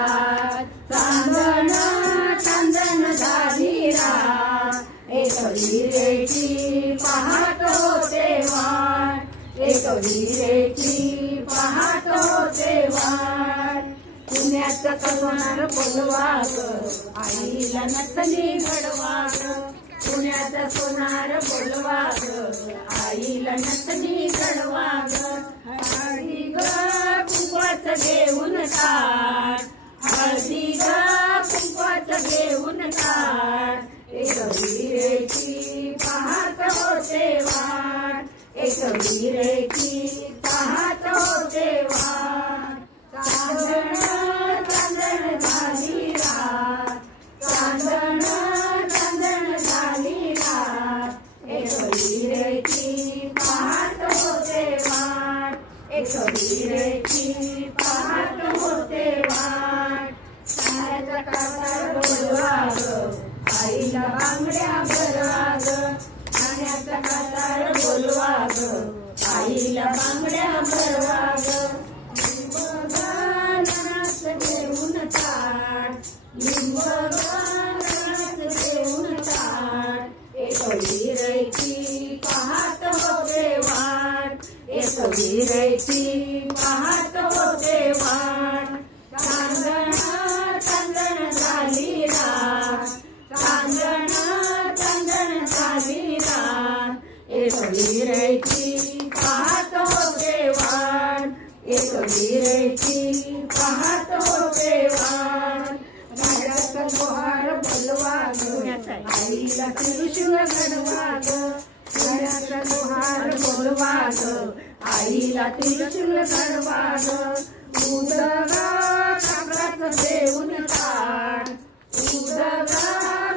चांदण चांदण झाली रात एक विहिरेची पाहत होते वाट एक विहिरेची पाहत होते वाट पुण्याचं सोनार बोलवा ग आईला नथनी घडवा ग पुण्याचा सोनार बोलवा ग आईला नथनी घडवा ग हळदी ग कुंकवाचं घेऊन ताट हळदी ग कुंकवाचं घेऊन ताट एक विहिरेची पाहत होते वाट एक विहिरेची पाहत होते वाट चांदण चांदण झाली रात चांदण चांदण झाली रात एक विहिरेची पाहत होते वाट एक विहिरेची पाहत होते वाट साऱ्याचा कासार बोलवा ग आईला बांगड्या भरवा ग साऱ्याचा कासार बोलवा ग आईला बांगड्या भरवा ग घेऊन ताट लिंब घेऊन ताट एक विहिरेची पाहत होते वाट एक विहिरेची पाहत होते वाट चांदण चांदण झाली रात चांदण चांदण झाली रात एक विहिरेची पाहत होते वाट एक विहिरेची पाहत होते वाट राजाचा जोहार बोलवा ग आईला त्रिशूळ घडवा ग राजाचा जोहार बोलवा ग आईला त्रिशूळ घडवा ग उदगा कापडाचं घेऊन ताट उदगा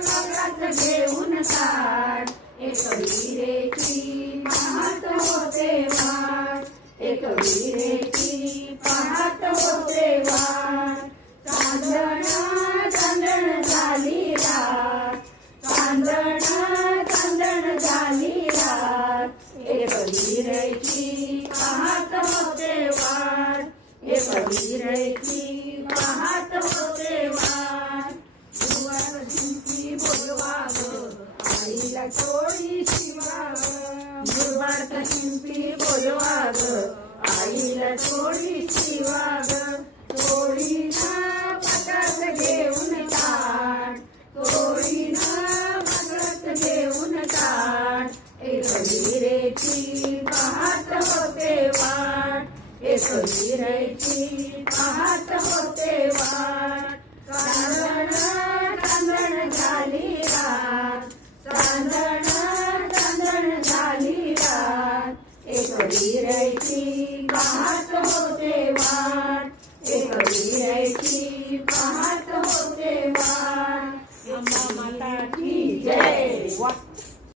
कापडाचं घेऊन ताट एक विहिरेची पाहत होते वाट एक विहिरेची पाहत होते वाट चांदण चांदण झाली रात चांदण चांदण झाली रात एक विहिरेची पाहत होते वाट एक विहिरेची पाहत होते वाट गुरुवार शिंपी बोलवा ग आईला चोळी शिवा ग गुरुवार शिंपी बोलवा ग आईला चोळी शिवा ग चोळीना पदरात घेऊन ताट चोळीना पदरात घेऊन ताट एक विहिरेची पाहत होते वाट एक विहिरेची पाहत होते वाट चांदण चांदण झाली रात चांदण चांदण झाली रात एक विहिरेची पाहत होते वाट एक विहिरेची पाहत होते वाट अंबा माता की जय।